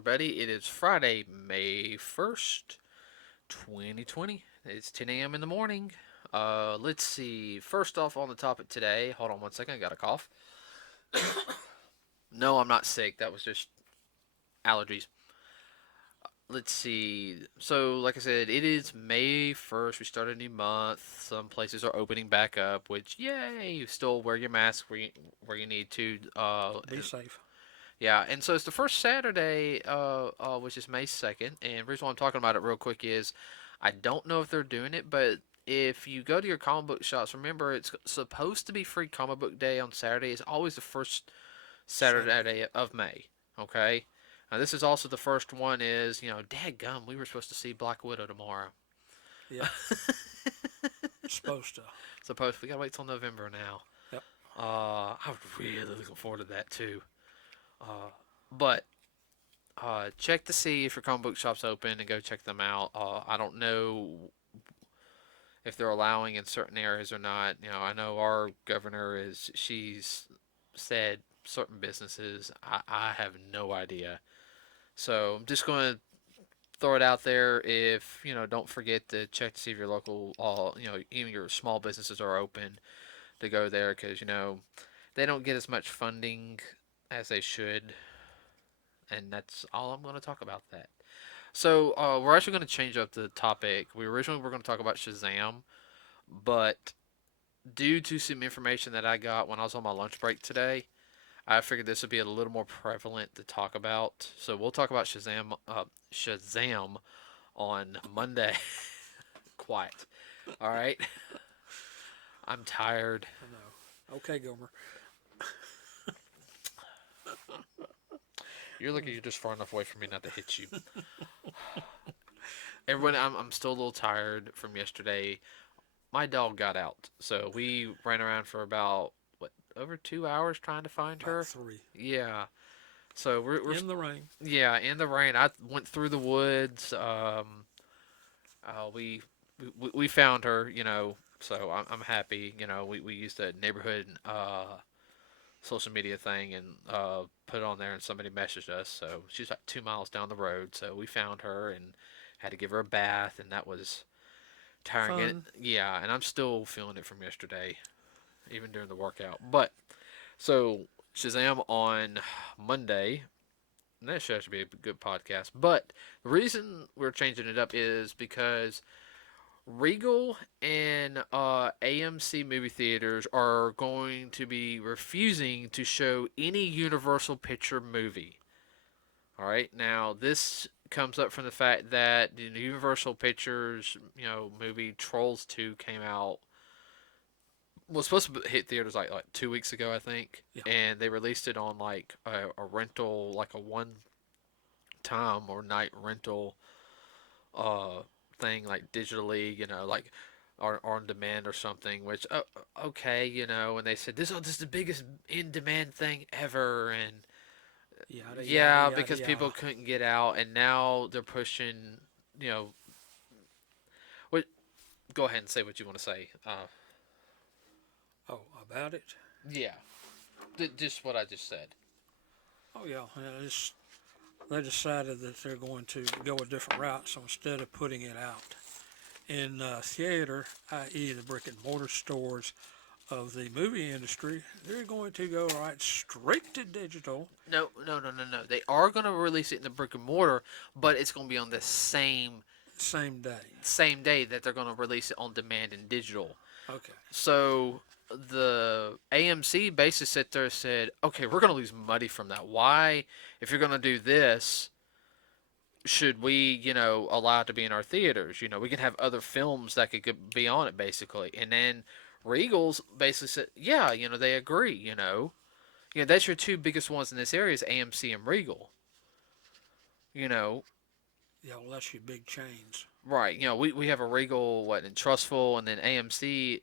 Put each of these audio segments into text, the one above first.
everybody. It is Friday, May 1st, 2020. It's 10 a.m. in the morning. Let's see. First off, on the topic today, hold on one second, I got a cough. No, I'm not sick. That was just allergies. Let's see. So, like I said, it is May 1st. We start a new month. Some places are opening back up, which, yay, you still wear your mask where you need to. Be safe. Yeah, and so it's the first Saturday, which is May 2nd. And the reason why I'm talking about it real quick is I don't know if they're doing it, but if you go to your comic book shops, remember it's supposed to be free comic book day on Saturday. It's always the first Saturday. Saturday of May, okay? Now, this is also the first one is, dadgum, we were supposed to see Black Widow tomorrow. Yep. Supposed to. Supposed we gotta wait till November now. Yep. I'm really looking forward to that too. But check to see if your comic book shop's open and go check them out. I don't know if they're allowing in certain areas or not. I know our governor she's said certain businesses. I have no idea. So I'm just going to throw it out there. If, don't forget to check to see if your local, even your small businesses are open to go there because, they don't get as much funding as they should. And that's all I'm going to talk about that. So we're actually going to change up the topic. We originally were going to talk about Shazam, but due to some information that I got when I was on my lunch break today, I figured this would be a little more prevalent to talk about. So we'll talk about Shazam on Monday. Quiet. All right. I'm tired. I know. Okay, Gomer. You're lucky you're just far enough away from me not to hit you. Everyone, I'm still a little tired from yesterday. My dog got out, so we ran around for about over 2 hours trying to find About her. 3. Yeah. So we're In the rain. yeah, in the rain. I went through the woods. We we found her. So I'm happy. We used a neighborhood social media thing and put it on there, and somebody messaged us. So she's like 2 miles down the road. So we found her and had to give her a bath, and that was tiring. It, Fun. yeah, and I'm still feeling it from yesterday, even during the workout. But so Shazam on Monday. And that should be a good podcast. But the reason we're changing it up is because Regal and AMC movie theaters are going to be refusing to show any Universal Picture movie. All right, now this comes up from the fact that the Universal Pictures, movie Trolls 2 came out. Was supposed to hit theaters like 2 weeks ago, I think, Yeah. and they released it on like a rental, like a one time or night rental uh thing like digitally, like or on demand or something. Which okay, and they said this is the biggest in demand thing ever, and Yada, yada, yeah, yada, because people yada. couldn't get out, and now they're pushing. You know, what? Go ahead and say what you want to say. Oh, about it? Yeah, just what I just said. Oh, yeah. They decided that they're going to go a different route. So instead of putting it out in theater, i.e., the brick and mortar stores of the movie industry, they're going to go right straight to digital. No, no, no, no, no. They are going to release it in the brick and mortar, but it's going to be on the Same day. same day that they're going to release it on demand and digital. Okay. So the AMC basically sat there and said, okay, we're going to lose money from that. Why, if you're going to do this, should we, allow it to be in our theaters? We can have other films that could be on it, basically. And then Regals basically said, yeah, they agree, that's your two biggest ones in this area is AMC and Regal. You know, Yeah, well, that's your big chains. right. We have a Regal, in Trustful, and then AMC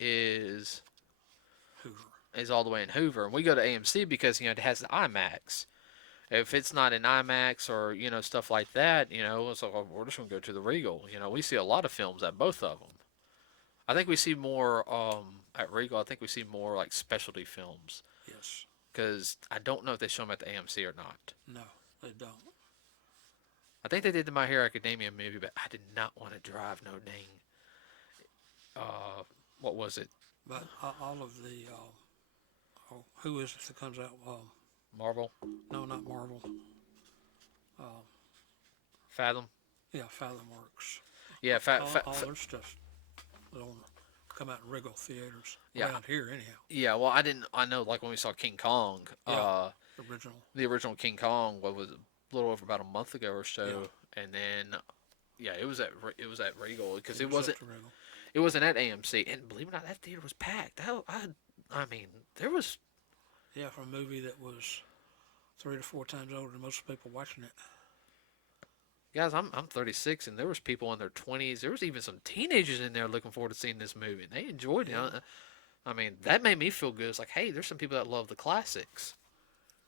Hoover. is all the way in Hoover. And we go to AMC because, it has the IMAX. If it's not in IMAX or, stuff like that, it's like, oh, we're just going to go to the Regal. We see a lot of films at both of them. I think we see more, at Regal, I think we see more, like, specialty films. Yes. Because I don't know if they show them at the AMC or not. No, they don't. I think they did the My Hero Academia movie, but I did not want to drive no dang. Uh, what was it? But all of the oh, who is it that comes out? Marvel, No, not Marvel. Um, Fathom. yeah, Fathom Works. Yeah, All their stuff will come out in Regal Theaters yeah, around here anyhow. yeah. Well, I didn't. I know, like when we saw King Kong. Yeah, original. The original King Kong. What was it, a little over about a month ago or Yeah, so, and then yeah, it was at Regal because it it was up wasn't to Regal. it wasn't at AMC, and believe it or not, that theater was packed. I mean, there was. Yeah, for a movie that was 3 to 4 times older than most people watching it. Guys, I'm 36, and there was people in their 20s. There was even some teenagers in there looking forward to seeing this movie, and they enjoyed it. Yeah. I mean, that made me feel good. It's like, hey, there's some people that love the classics.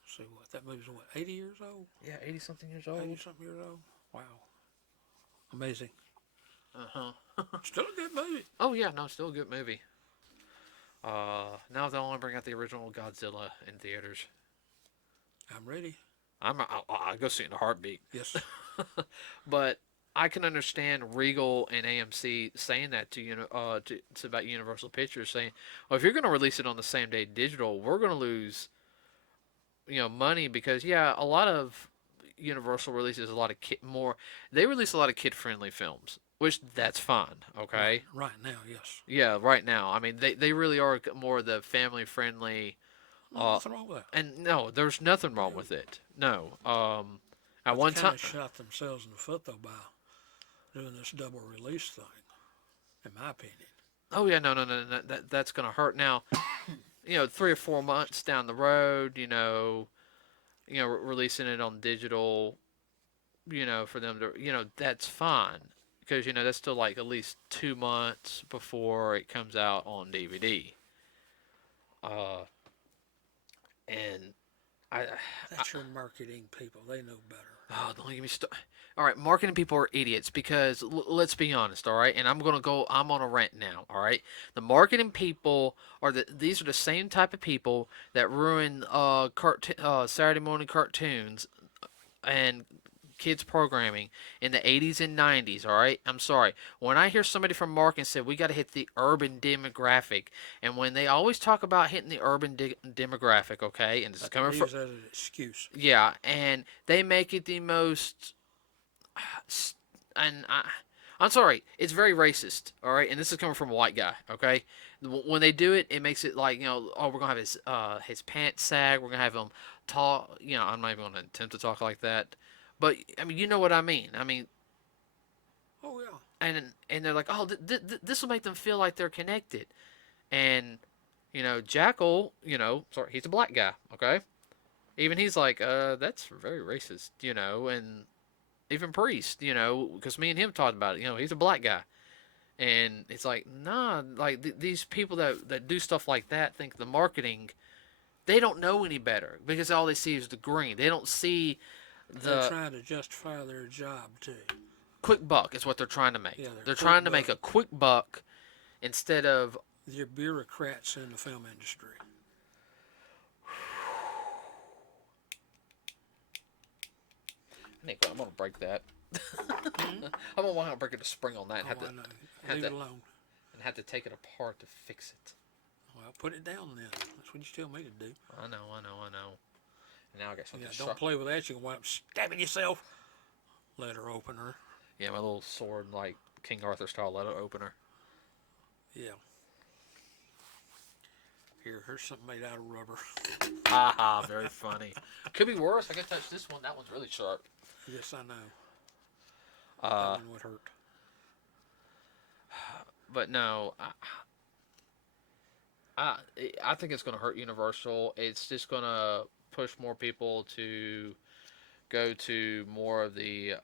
See what that movie's what 80 years old, Yeah, 80 something years old. 80 something years old. Wow, amazing. Uh Still a good movie. Oh yeah, no, still a good movie. Now they'll only bring out the original Godzilla in theaters. I'm ready. I'll go see it in a heartbeat. Yes. But I can understand Regal and AMC saying that to about Universal Pictures, saying, "Well, if you're going to release it on the same day digital, we're going to lose, money because yeah, a lot of Universal releases a lot of more. They release a lot of kid-friendly films, which that's fine, okay? Right now, yes. Yeah, right now. I mean, they really are more the family-friendly. Nothing wrong with that. And no, there's nothing wrong with it. No. At But one they time. kind of shot themselves in the foot though by doing this double release thing, in my opinion. Oh yeah, no. That's gonna hurt. Now, 3 or 4 months down the road, releasing it on digital, for them to, that's fine because that's still like at least 2 months before it comes out on DVD. Uh, and That's your marketing people. They know better. Oh, don't get me started. All right, marketing people are idiots because let's be honest, all right? And I'm on a rant now, all right? The marketing people these are the same type of people that ruin Saturday morning cartoons and kids programming in the 80s and 90s, all right? I'm sorry. When I hear somebody from marketing say we got to hit the urban demographic, and when they always talk about hitting the urban demographic, okay? And this is coming They from use that as an excuse. yeah, and they make it the most and I'm sorry, it's very racist, all right? And this is coming from a white guy, okay? When they do it, it makes it like, oh, we're going to have his pants sag, we're going to have him talk, I'm not even going to attempt to talk like that. But I mean, you know what I mean. I mean, Oh yeah. and they're like, "Oh, this will make them feel like they're connected." And Jackal, sorry, he's a black guy, okay? Even he's like, that's very racist, and even Priest, because me and him talked about it, he's a black guy. And it's like, nah, like these people that do stuff like that think the marketing, they don't know any better because all they see is the green. They don't see They're the trying to justify their job too. quick buck is what they're trying to make. Yeah, they're quick trying to buck. make a quick buck instead of They're bureaucrats in the film industry. Nick, I'm gonna break that. I'm gonna want to break it a spring on that and I know. Leave it alone. have to take it apart to fix it. Well, put it down then. That's what you tell me to do. I know. And now I got something. Yeah, don't play with that. You can wind up stabbing yourself. Letter opener. Yeah, my little sword, like King Arthur style letter opener. Yeah. Here's something made out of rubber. Haha, very funny. Could be worse. I could touch this one. That one's really sharp. Yes, I know. Uh, That one would hurt. But no, I think it's going to hurt Universal. It's just going to push more people to go to more of the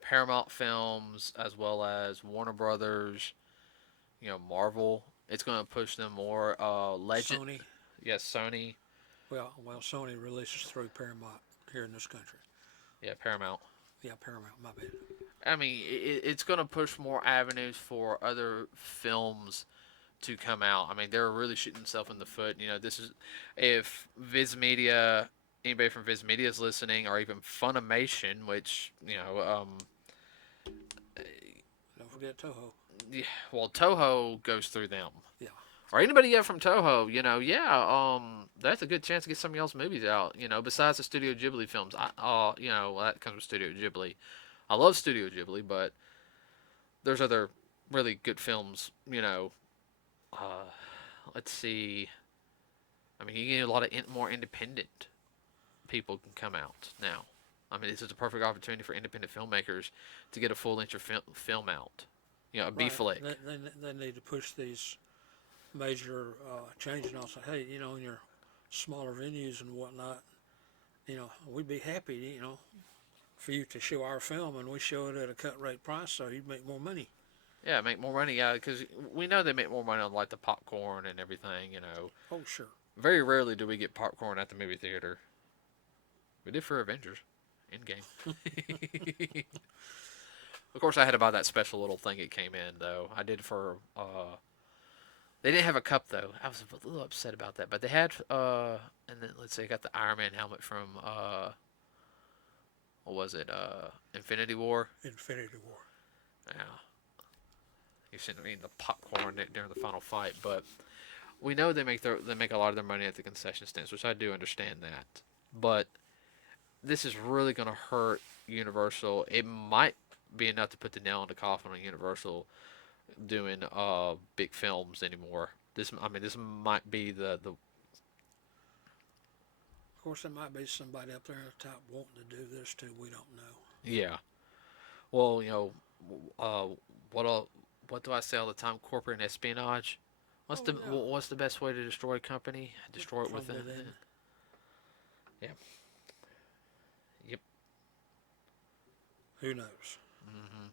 Paramount films as well as Warner Brothers, Marvel. It's going to push them more. Legend. Sony. Yes, Sony. Well, Sony releases through Paramount here in this country. Yeah, Paramount. Yeah, Paramount. My bad. I mean, it's going to push more avenues for other films to come out. I mean, they're really shooting themselves in the foot. This is if Viz Media anybody from Viz Media is listening, or even Funimation, which Don't forget Toho. yeah, well, Toho goes through them. Yeah. Or anybody yet from Toho, that's a good chance to get some of y'all's movies out. Besides the Studio Ghibli films, that comes with Studio Ghibli. I love Studio Ghibli, but there's other really good films. Let's see. I mean, you get a lot of more independent people can come out now. I mean, this is a perfect opportunity for independent filmmakers to get a full-length film out. A B flick. They need to push these major changes and also, hey, in your smaller venues and whatnot, we'd be happy, for you to show our film and we show it at a cut rate price so you'd make more money. Yeah, make more money. Yeah, because we know they make more money on like the popcorn and everything. Oh, sure. Very rarely do we get popcorn at the movie theater. We did for Avengers Endgame. Of course, I had to buy that special little thing it came in, though. I did for. They didn't have a cup though. I was a little upset about that, but they had. And then let's say I got the Iron Man helmet from. What was it? Infinity War. Infinity War. Yeah. You seen me the popcorn during the final fight, but we know they make a lot of their money at the concession stands, which I do understand that. But this is really going to hurt Universal. It might be enough to put the nail in the coffin on Universal doing big films anymore. This might be the. Of course, there might be somebody up there at the top wanting to do this too. We don't know. Yeah. Well, what do I say all the time? Corporate espionage. What's the best way to destroy a company? Destroy it within. Yeah. Yep. Who knows? Mm-hmm.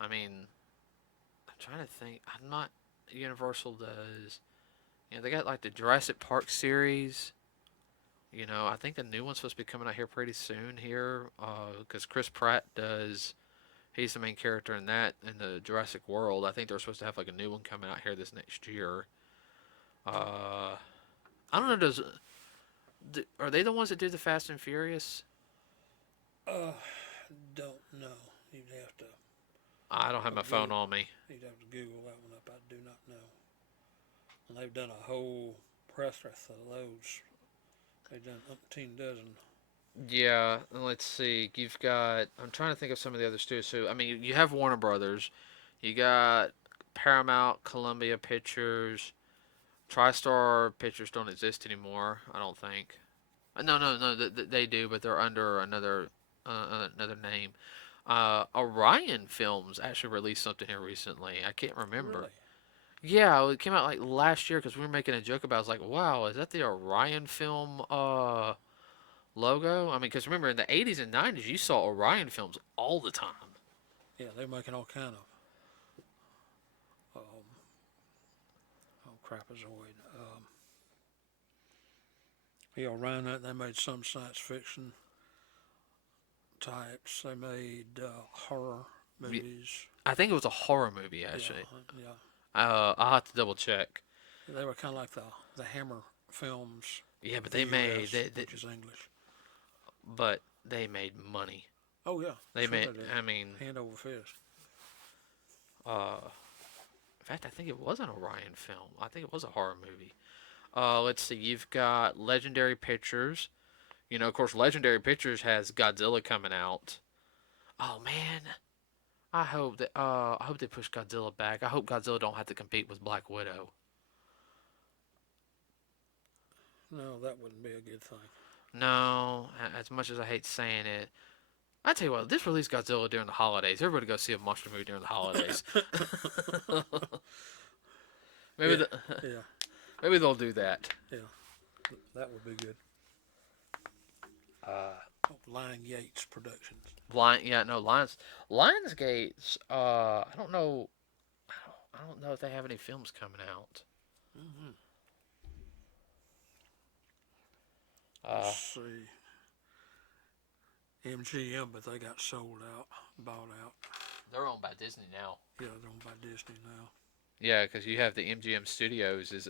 I mean, I'm trying to think. I'm not. Universal does. They got like the Jurassic Park series. I think the new one's supposed to be coming out here pretty soon here, because Chris Pratt does. He's the main character in the Jurassic World. I think they're supposed to have like a new one coming out here this next year. I don't know. Are they the ones that do the Fast and Furious? Don't know. You'd have to. I don't have my phone on me. You'd have to Google that one up. I do not know. And they've done a whole plethora of those. They've done umpteen dozen. Yeah, let's see. You've got. I'm trying to think of some of the other studios. So, I mean, you have Warner Brothers. You got Paramount, Columbia Pictures. TriStar Pictures don't exist anymore, I don't think. No, they do, but they're under another name. Orion Films actually released something here recently. I can't remember. Really? Yeah, it came out like last year because we were making a joke about it. I was like, wow, is that the Orion Film logo? I mean, because remember, in the 80s and 90s, you saw Orion Films all the time. Yeah, they're making all kind of crapazoid. Around that, they made some science fiction types. They made horror movies. I think it was a horror movie, actually. Yeah. I'll have to double check. They were kind of like the Hammer films. Yeah, but they made... which is English. But they made money. Oh, yeah. They made... They I mean... Hand over fist. In fact, I think it was an Orion film. I think it was a horror movie. Let's see. You've got Legendary Pictures. Of course, Legendary Pictures has Godzilla coming out. Oh man, I hope they push Godzilla back. I hope Godzilla don't have to compete with Black Widow. No, that wouldn't be a good thing. No, as much as I hate saying it, I tell you what, this released Godzilla during the holidays. Everybody go see a monster movie during the holidays. Maybe maybe they'll do that. Yeah, that would be good. Lion Yates Productions. Lionsgate's. I don't know. I don't know if they have any films coming out. Mm-hmm. Let's see. MGM, but they got sold out, bought out. They're owned by Disney now. Yeah, they're owned by Disney now. Yeah, because you have the MGM Studios is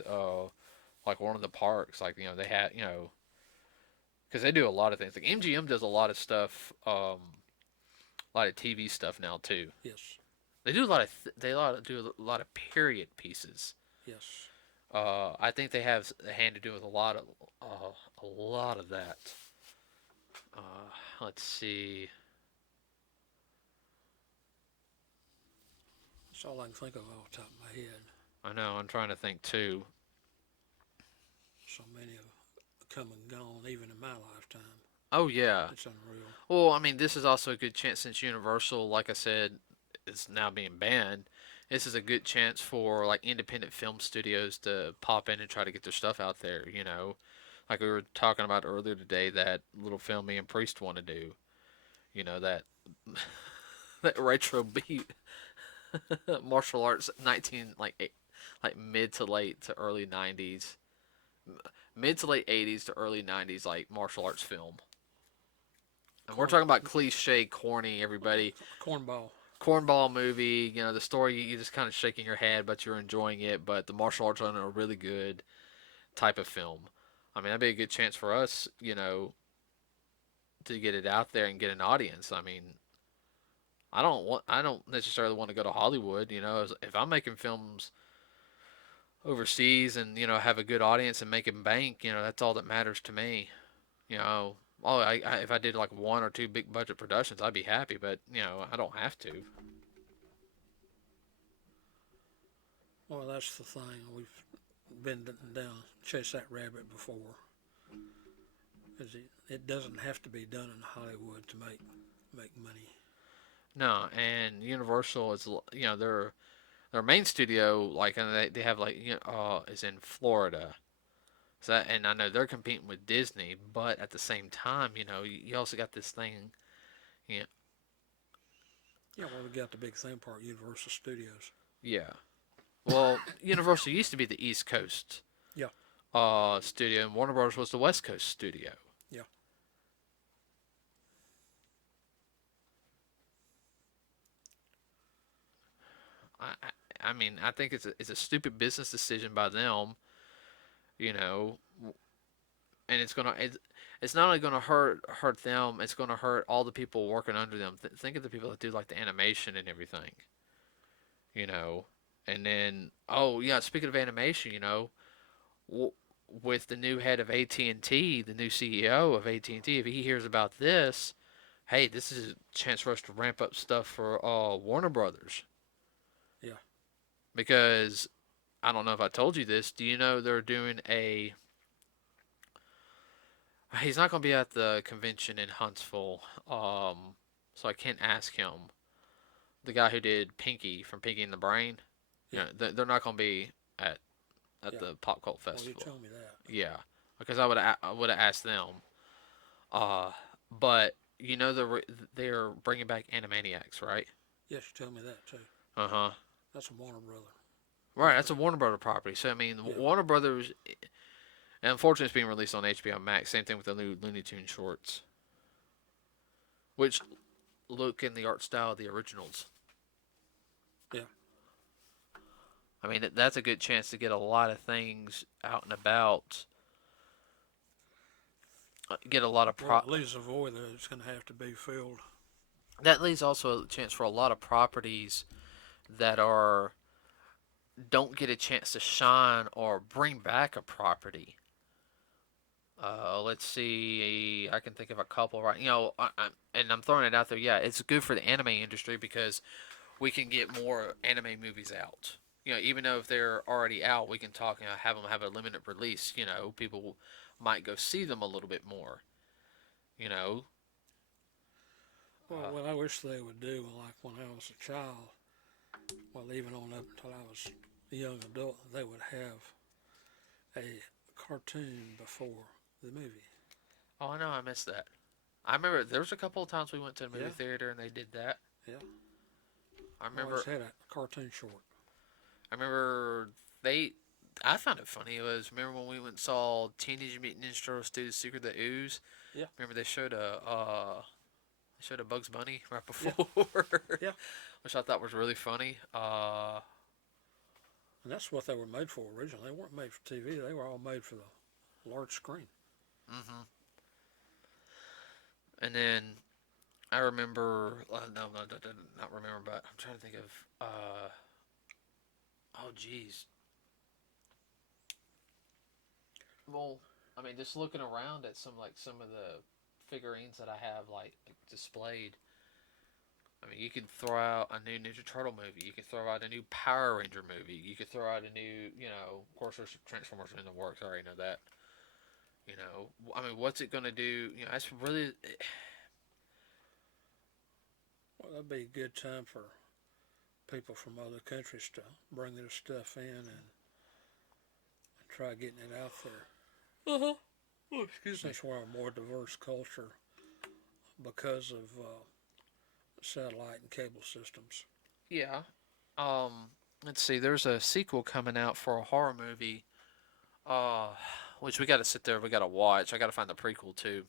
like one of the parks. Like they had because because they do a lot of things. Like MGM does a lot of stuff, a lot of TV stuff now too. Yes. They do a lot of do a lot of period pieces. Yes. I think they have a hand to do with a lot of that. Let's see. That's all I can think of off the top of my head. I know. I'm trying to think too. So many have come and gone, even in my lifetime. Oh yeah. It's unreal. Well, I mean, this is also a good chance since Universal, like I said, is now being banned. This is a good chance for like independent film studios to pop in and try to get their stuff out there. You know, like we were talking about earlier today, that little film me and Priest want to do. You know that that retro beat martial arts 19 like mid to late to early 90s, mid to late 80s to early 90s like martial arts film. And we're talking about cliche, corny, everybody. Cornball. Cornball movie, you know, the story, you just kind of shaking your head, but you're enjoying it. But the martial arts are a really good type of film. I mean, that'd be a good chance for us, you know, to get it out there and get an audience. I mean, I don't necessarily want to go to Hollywood. You know, if I'm making films overseas and have a good audience and making bank, that's all that matters to me. You know, if I did like one or two big budget productions, I'd be happy. But I don't have to. Well, that's the thing. We've been down, chased that rabbit before. It doesn't have to be done in Hollywood to make money. No, and Universal is their main studio, like, and they have like is in Florida. So and I know they're competing with Disney, but at the same time, you also got this thing. Yeah, well, we got the big theme park, Universal Studios. Yeah. Well, Universal used to be the East Coast. Yeah. Studio, and Warner Bros. Was the West Coast studio. Yeah. I mean, I think it's a stupid business decision by them, and it's not only gonna hurt them, it's gonna hurt all the people working under them. Think of the people that do like the animation and everything, and then oh yeah, speaking of animation, with the new head of AT&T, the new CEO of AT&T, if he hears about this, hey, this is a chance for us to ramp up stuff for Warner Brothers. Yeah. Because I don't know if I told you this. Do you know they're doing a? He's not going to be at the convention in Huntsville, so I can't ask him. The guy who did Pinky from Pinky and the Brain, yeah, they're not going to be at the Pop Cult Festival. Well, you told me that. Yeah, because I would have asked them. But they're bringing back Animaniacs, right? Yes, you told me that too. Uh-huh. That's a Warner Brother. Right, that's a Warner Brother property. So I mean, yeah. Warner Brothers, and unfortunately, it's being released on HBO Max. Same thing with the new Looney Tunes shorts, which look in the art style of the originals. Yeah. I mean, that's a good chance to get a lot of things out and about. Get a lot of well, it leaves a void that it's going to have to be filled. That leaves also a chance for a lot of properties that don't get a chance to shine or bring back a property. Let's see. I can think of a couple, right? I'm throwing it out there. Yeah, it's good for the anime industry because we can get more anime movies out. Even though if they're already out, we can talk and have them have a limited release. People might go see them a little bit more. Well, what I wish they would do, like when I was a child, well, even on up until I was a young adult, they would have a cartoon before the movie. Oh, I know, I missed that. I remember there was a couple of times we went to a movie theater and they did that. Yeah. I remember. Always had a cartoon short. I remember I found it funny. It was remember when we went and saw Teenage Mutant Ninja Turtles do the Secret of the Ooze. Yeah. Remember they showed a Bugs Bunny right before. Yeah. Which I thought was really funny. And that's what they were made for originally. They weren't made for TV. They were all made for the large screen. Mm-hmm. And then I remember, no, not remember, but I'm trying to think of, oh, geez. Well, I mean, just looking around at some of the figurines that I have displayed. I mean, you could throw out a new Ninja Turtle movie. You could throw out a new Power Ranger movie. You could throw out a new, of course, there's Transformers in the works. I already know that. I mean, what's it gonna do? That's really, Well, that'd be a good time for people from other countries to bring their stuff in and try getting it out there. uh huh. Oh, excuse me. Since we're a more diverse culture because of satellite and cable systems. Yeah. Um, let's see. There's a sequel coming out for a horror movie. Uh, which we got to sit there. We got to watch. I got to find the prequel too,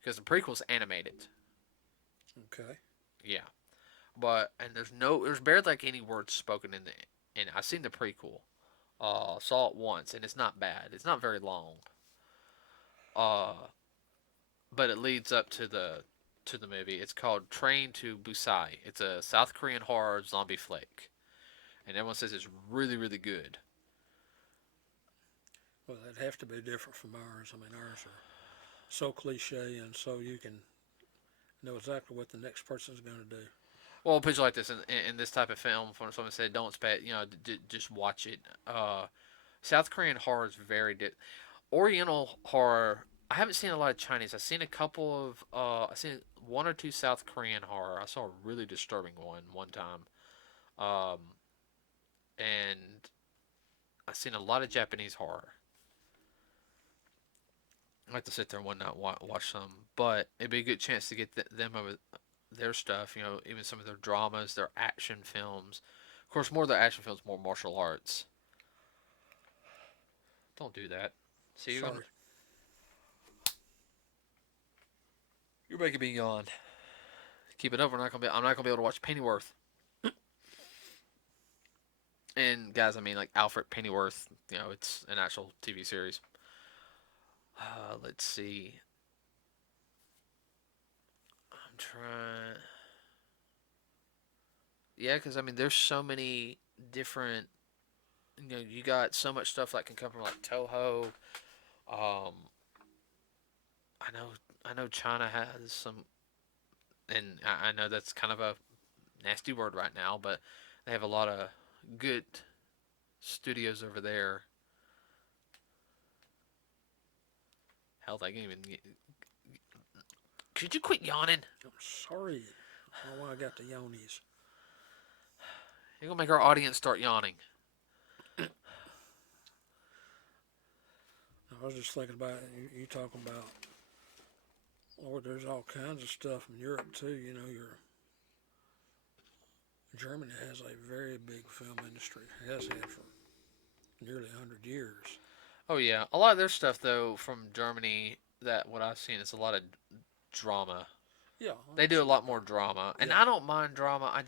because the prequel's animated. Okay. Yeah. But and there's barely like any words spoken in the. And I seen the prequel. Saw it once, and it's not bad. It's not very long. Uh, but it leads up to the movie. It's called Train to Busan. It's a South Korean horror zombie flick, and everyone says it's really really good. Well, it'd have to be different from ours. I mean, ours are so cliche, and so you can know exactly what the next person's going to do. Well, a picture like this in this type of film, when someone said don't expect, just watch it. South Korean horror is Oriental horror. I haven't seen a lot of Chinese. I've seen a couple of. I've seen one or two South Korean horror. I saw a really disturbing one time. Um, and I've seen a lot of Japanese horror. I like to sit there one night watch some, but it'd be a good chance to get them over their stuff. Even some of their dramas, their action films. Of course, more of their action films, more martial arts. Don't do that. See, Sorry. you're making me yawn. Keep it up. I'm not gonna be able to watch Pennyworth. And guys, I mean like Alfred Pennyworth. It's an actual TV series. Let's see. I'm trying. Yeah, because I mean, there's so many different. You got so much stuff that can come from like Toho. Um, I know China has some, and I know that's kind of a nasty word right now, but they have a lot of good studios over there. Hell, they can even. Could you quit yawning? I'm sorry. I don't know why I got the yonies. You're gonna make our audience start yawning. I was just thinking about you talking about. Lord, there's all kinds of stuff in Europe too. Germany has a very big film industry. It has had for nearly 100 years. Oh yeah, a lot of their stuff though from Germany. That what I've seen is a lot of drama. Yeah, They do a lot more drama, and yeah, I don't mind drama. I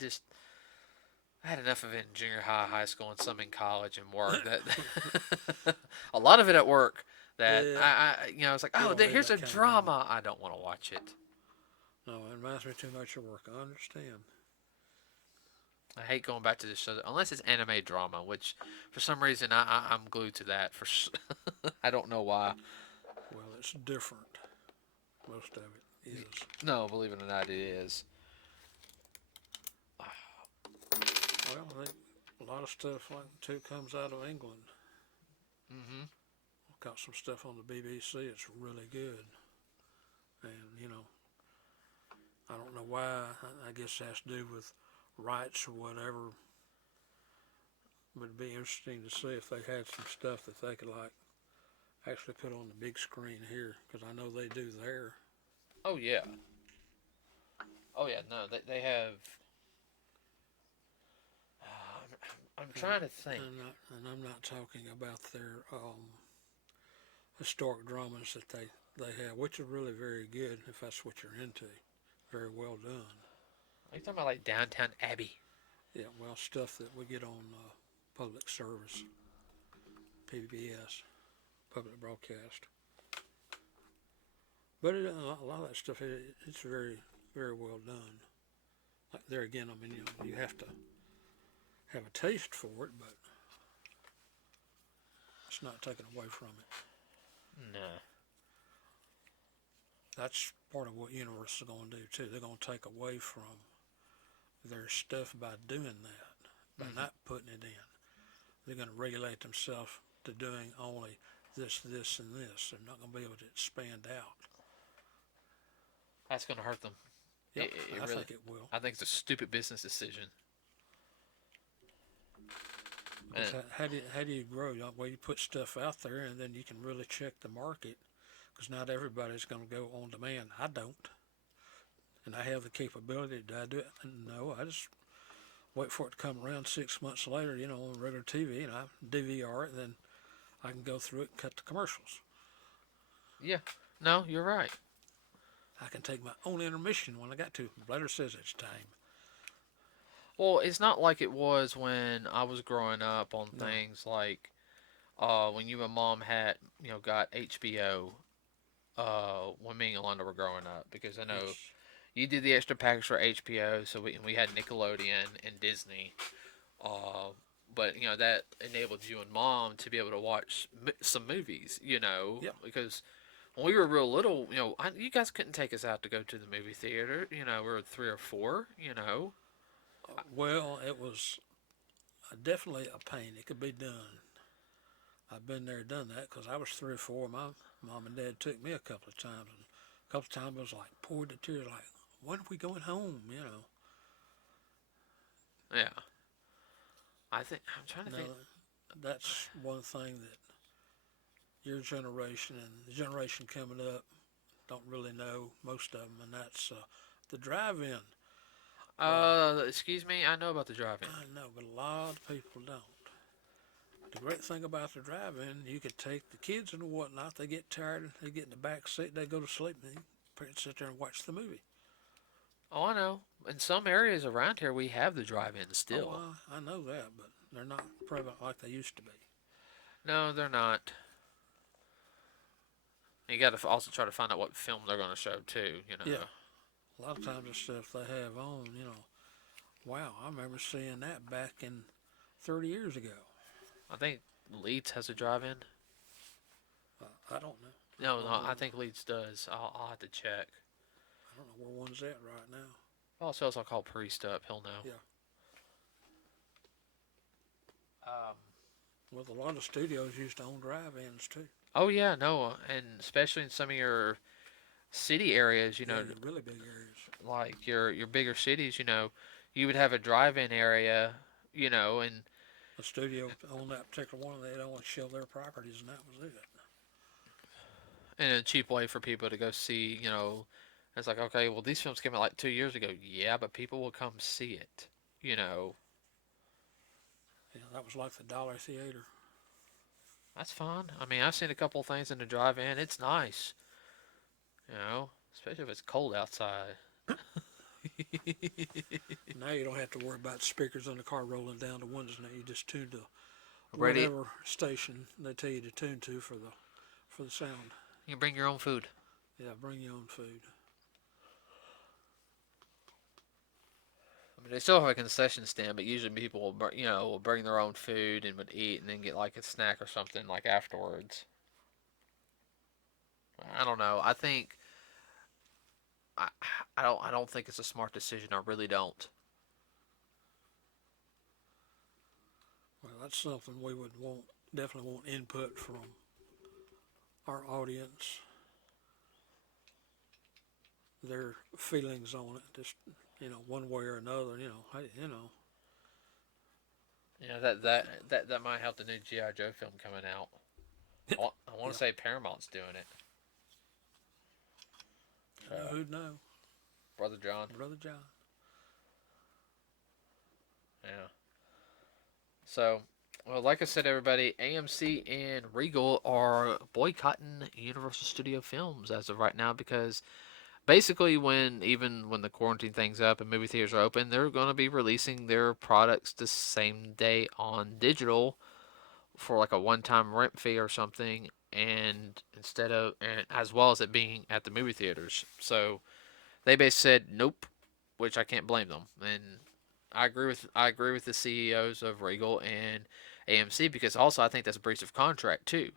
had enough of it in junior high, high school, and some in college and work. That a lot of it at work. That yeah. I was like, You oh, don't need here's that a kind of drama. drama. I don't want to watch it. No, it reminds me too much of work. I understand. I hate going back to this show unless it's anime drama, which for some reason I'm glued to that. I don't know why. Well, it's different. Most of it is. No, believe it or not, it is. Well, I think a lot of stuff like too comes out of England. Mm-hmm. Got some stuff on the BBC. It's really good, and I don't know why. I guess it has to do with rights or whatever. But it'd be interesting to see if they had some stuff that they could actually put on the big screen here, because I know they do there. Oh yeah. Oh yeah. No, they have. I'm trying to think. I'm not talking about their historic dramas that they have, which are really very good if that's what you're into. Very well done. Are you talking about like Downtown Abbey? Yeah, well, stuff that we get on public service, PBS, public broadcast. But a lot of that stuff, it's very, very well done. Like there again, I mean, you have to have a taste for it, but it's not taken away from it. No. That's part of what Universal is going to do too. They're going to take away from their stuff by doing that, by not putting it in. They're going to regulate themselves to doing only this, this, and this. They're not going to be able to expand out. That's going to hurt them. Yep, I really, think it will. I think it's a stupid business decision. How do you grow? Well, you put stuff out there, and then you can really check the market, because not everybody's going to go on demand. I don't, and I have the capability. Do I do it? No, I just wait for it to come around 6 months later, on regular TV, and I DVR it, and then I can go through it and cut the commercials. Yeah, no, you're right. I can take my own intermission when I got to. Blatter says it's time. Well, it's not like it was when I was growing up on things like when you and Mom had, got HBO when me and Alonda were growing up. Because I know you did the extra package for HBO, so we had Nickelodeon and Disney. But, that enabled you and Mom to be able to watch some movies, Yep. Because when we were real little, you guys couldn't take us out to go to the movie theater. We were 3 or 4, Well, it was definitely a pain. It could be done. I've been there, done that, because I was 3 or 4. My mom and dad took me a couple of times, and a couple of times I was like poured the tears, like, when are we going home? Yeah. I'm trying to think. That's one thing that your generation and the generation coming up don't really know, most of them, and that's the drive-in. Excuse me, I know about the drive-in. I know, but a lot of people don't. The great thing about the drive-in, you could take the kids and whatnot. They get tired, they get in the back seat, they go to sleep, and parents sit there and watch the movie. Oh, I know. In some areas around here, we have the drive-in still. Oh, I know that, but they're not prevalent like they used to be. No, they're not. You got to also try to find out what film they're going to show too. Yeah. A lot of times the stuff they have on, wow, I remember seeing that back in 30 years ago. I think Leeds has a drive-in. I don't know. No, I think Leeds does. I'll have to check. I don't know where one's at right now. Also, I'll call Priest up. He'll know. Yeah. Well, a lot of studios used to own drive-ins too. Oh yeah, no, and especially in some of your city areas, Yeah, the really big areas. like your bigger cities, you would have a drive-in area, and A studio owned that particular one, they'd only show their properties, and that was it. and a cheap way for people to go see, it's like, okay, well, these films came out like 2 years ago. Yeah, but people will come see it, Yeah, that was like the Dollar Theater. That's fine. I mean, I've seen a couple things in the drive-in. It's nice, especially if it's cold outside. Now you don't have to worry about speakers in the car rolling down the windows. Now you just tune to Ready? whatever station they tell you to tune to for the sound. You can bring your own food. Yeah, bring your own food. I mean, they still have a concession stand, but usually people will bring their own food and would eat and then get like a snack or something like afterwards. I don't know. I think I don't think it's a smart decision. I really don't. Well, that's something we would definitely want input from our audience. Their feelings on it, just one way or another. That might help the new GI Joe film coming out. I want to say Paramount's doing it. Who'd know? Brother John. Brother John. Yeah. So, well, like I said, everybody, AMC and Regal are boycotting Universal Studio Films as of right now because basically even when the quarantine thing's up and movie theaters are open, they're going to be releasing their products the same day on digital for like a one-time rent fee or something. and as well as it being at the movie theaters. So they basically said nope, which I can't blame them. And I agree with the CEOs of Regal and AMC, because also I think that's a breach of contract too.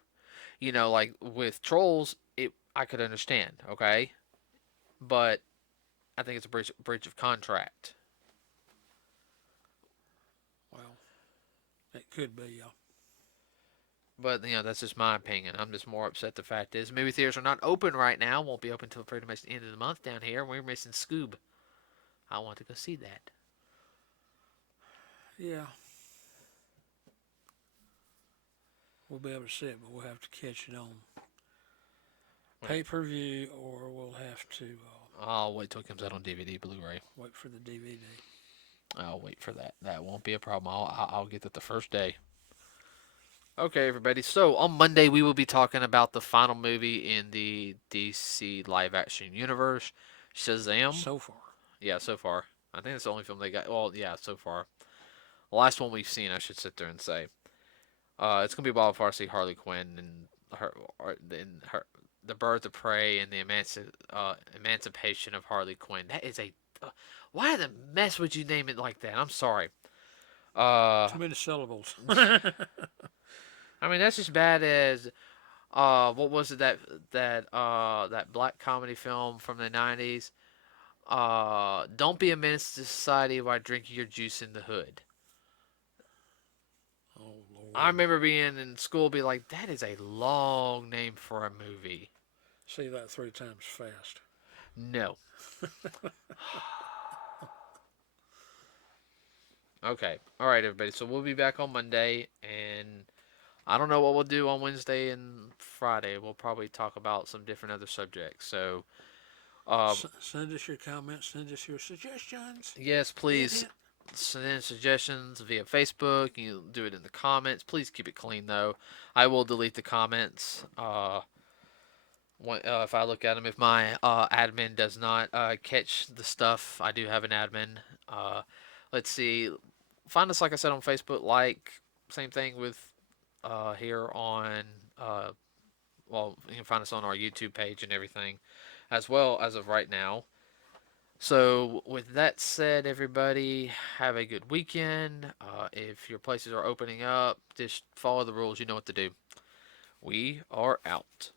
Like with Trolls, I could understand, okay, but I think it's a breach of contract. Well, it could be, yeah. But that's just my opinion. I'm just more upset. The fact is, movie theaters are not open right now. Won't be open until pretty much the end of the month down here. We're missing Scoob. I want to go see that. Yeah. We'll be able to see it, but we'll have to catch it on pay-per-view, or we'll have to I'll wait till it comes out on DVD, Blu-ray. wait for the DVD. I'll wait for that. That won't be a problem. I'll get that the first day. Okay, everybody. So on Monday we will be talking about the final movie in the DC live-action universe, Shazam. So far. Yeah, so far. I think it's the only film they got. Well, yeah, so far. The last one we've seen, I should sit there and say. It's gonna be Bob Farsi, Harley Quinn, and the Birds of Prey, and the emancipation of Harley Quinn. That is a why the mess would you name it like that? I'm sorry. Too many syllables. I mean that's just bad as what was it that black comedy film from the '90s? Don't be a menace to society while drinking your juice in the hood. Oh, Lord. I remember being in school, be like, that is a long name for a movie. See that 3 times fast. No. Okay. All right, everybody. So we'll be back on Monday, and I don't know what we'll do on Wednesday and Friday. We'll probably talk about some different other subjects. So, send us your comments. Send us your suggestions. yes, please send in suggestions via Facebook. You do it in the comments. Please keep it clean, though. I will delete the comments. If I look at them, if my admin does not catch the stuff, I do have an admin. Let's see. Find us, like I said, on Facebook. Same thing with here on. Well, you can find us on our YouTube page and everything, as well as of right now. So, with that said, everybody, have a good weekend. If your places are opening up, just follow the rules. You know what to do. We are out.